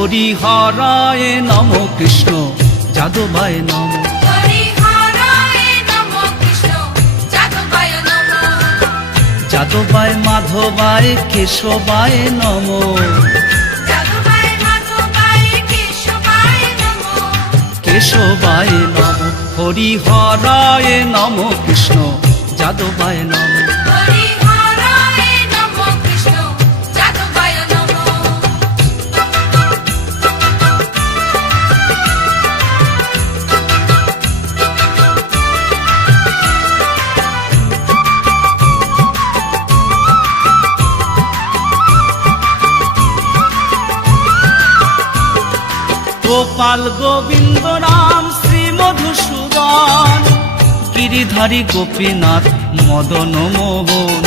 হরিহরায় নম কৃষ্ণ যাদবায় নম। যাদবায় মাধবায় কেশবায় নম। কেশবায় নম। হরিহরায় নম কৃষ্ণ যাদবায় নম। গোপাল গোবিন্দ রাম শ্রী মধুসূদন, গিরিধারী গোপীনাথ মদন মোহন।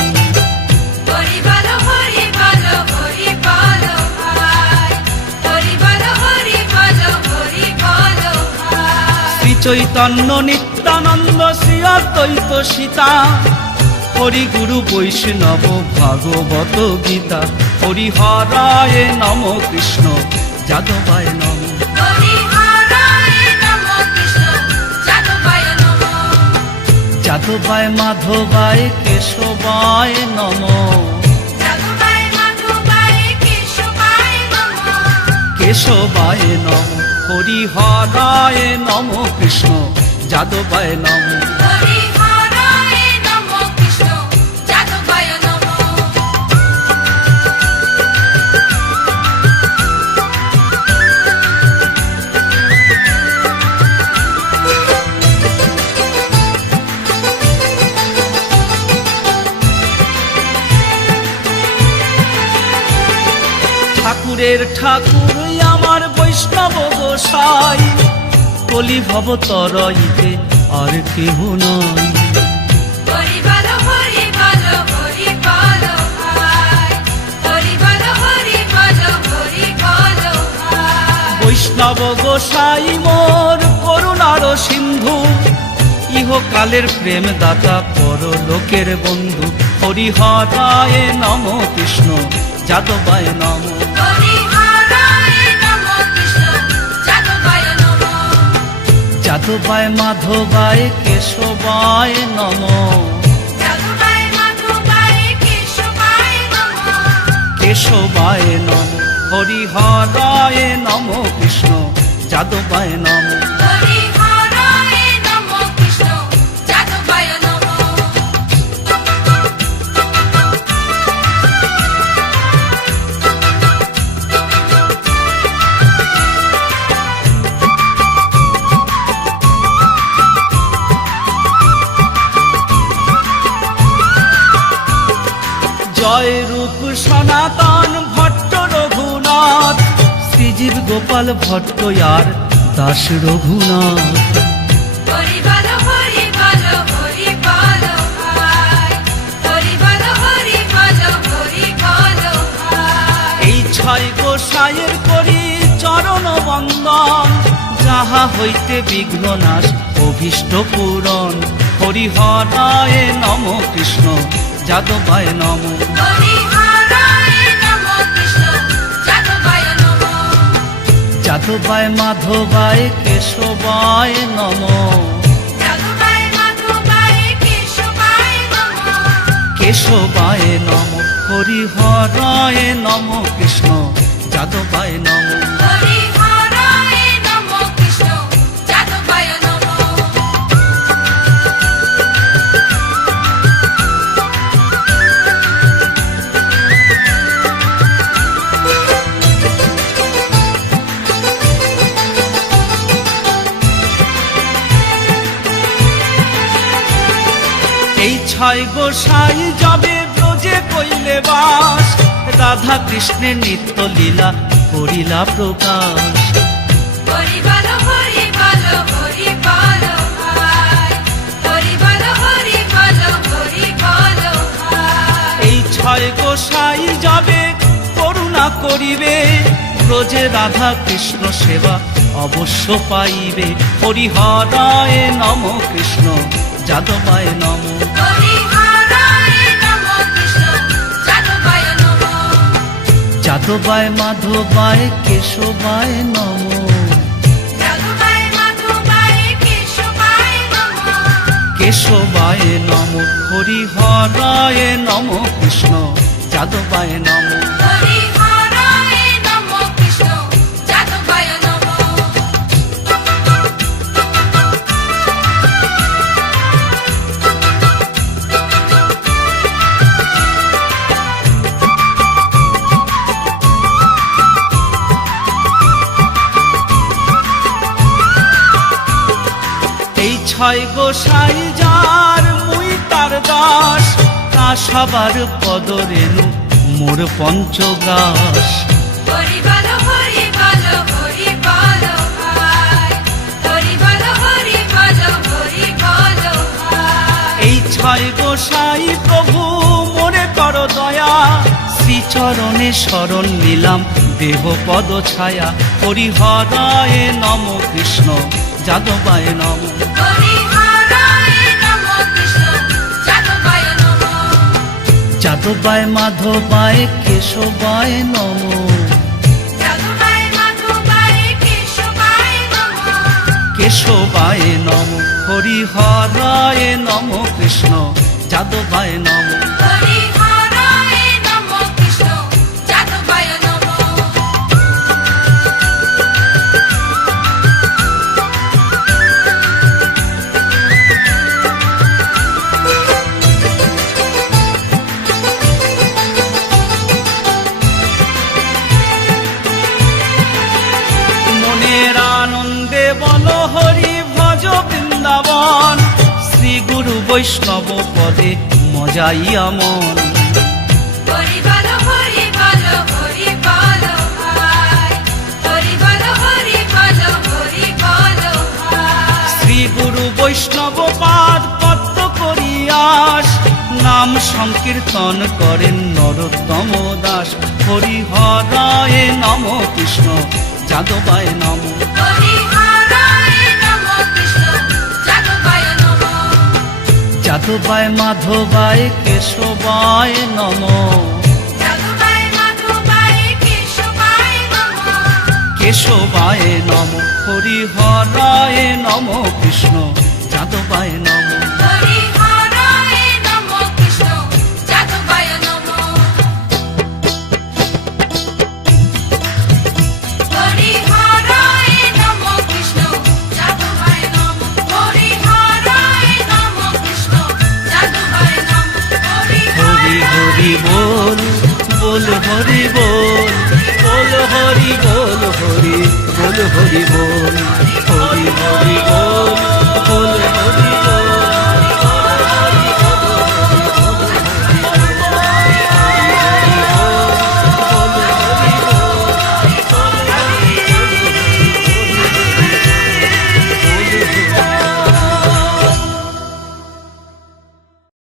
শ্রী চৈতন্য নিত্যানন্দ শ্রী অদ্বৈত সীতা, হরি গুরু বৈষ্ণব ভাগবত গীতা। হরিহরায় নম কৃষ্ণ যাদবায় নম। যাদবায় মাধবায় কেশবায় নম। কেশবায় নম। হরিহরায় নম কৃষ্ণ যাদবায় নম। ঠাকুরের ঠাকুর আমার বৈষ্ণব গোসাই, কলি ভব তরইতে আর কেহ নয়। বৈষ্ণব গোসাই মোর করুণার সিন্ধু, ইহকালের প্রেম দাতা পরলোকের বন্ধু। হরিহরায় নম কৃষ্ণ যাদবায় নম। যাদবায় মাধবায় কেশবায় নম। কেশবায় নম। হরিহরায় নম কৃষ্ণ যাদবায় নম। জয় রূপ সনাতন ভট্ট রঘুনাথ, শ্রীজীব গোপাল ভট্ট আর দাস রঘুনাথ। এই ছয় গোসাইয়ের করি চরণ বন্দন, যাহা হইতে বিঘ্ন নাশ অভীষ্ট পূরণ। হরিহরায় নম কৃষ্ণ যাদবায় নম। যাদবায় মাধবায় কেশবায় নম। কেশবায় নম। হরিহরায় নম কৃষ্ণ যাদবায় নম। এই ছয় গোসাই যাবে ব্রজে কইলে বাস, রাধা কৃষ্ণের নিত্য লীলা করিলা প্রকাশ। এই ছয় গোসাই যাবে করুণা করিবে, ব্রজে রাধা কৃষ্ণ সেবা অবশ্য পাইবে। হরিহরায় নম কৃষ্ণ যাদবায় নম। যাদবায় মাধবায় কেশবায় নমো, যাদবায় মাধবায় কেশবায় নমঃ, কেশবায় নমো, হরিহরায় নমো, কৃষ্ণ যাদবায় নমো। হরিহরায় নমঃ, কৃষ্ণ যাদবায় নমঃ। এই ছয় গোসাই যার মুই তার দাস, তা সবার পদরেণু মোর পঞ্চগ্রাস। হরি বলো হরি বলো হরি বলো ভাই, হরি বলো হরি বলো হরি বলো ভাই। এই ছয় গোসাই প্রভু মোরে কর দয়া, শ্রীচরণে শরণ নিলাম দেহ পদ ছায়া। হরিহরায় নম কৃষ্ণ যাদবায় নম, হরিহরায় নমঃ, কৃষ্ণ যাদবায় নমঃ। যাদবায় মাধবায় কেশবায় নম, যাদবায় মাধবায় কেশবায় নমঃ, কেশবায় নম। হরিহরায় নম কৃষ্ণ যাদবায় নম। হরিহরায় নমঃ, কৃষ্ণ যাদবায় নমঃ। মনের আনন্দে বল হরি ভজ বৃন্দাবন, শ্রী গুরু বৈষ্ণব পদে মজাইয়া মন। হরি বলো হরি বলো হরি বলো ভাই, হরি বলো হরি বলো হরি বলো ভাই। শ্রী গুরু বৈষ্ণব পাদ পদ্ম করিয়াস, নাম সংকীর্তন করেন নরোত্তম দাস। হরিহরায় নম কৃষ্ণ যাদবায় নম, হরিহরায় নমঃ, কৃষ্ণ যাদবায় নমঃ। যাদবায় মাধবায় কেশবায় নম, যাদবায় মাধবায় কেশবায় নমঃ, কেশবায় নম। হরিহরায় নম কৃষ্ণ যাদবায় নম। হরিহরায় নমঃ, কৃষ্ণ যাদবায় নমঃ। হরিহরায় নমঃ, কৃষ্ণ যাদবায় নমঃ। হরিহরায় নমঃ, কৃষ্ণ যাদবায় নমঃ। হরি হরি বল বল হরি বল, বল হরি বল হরি বল হরি বল।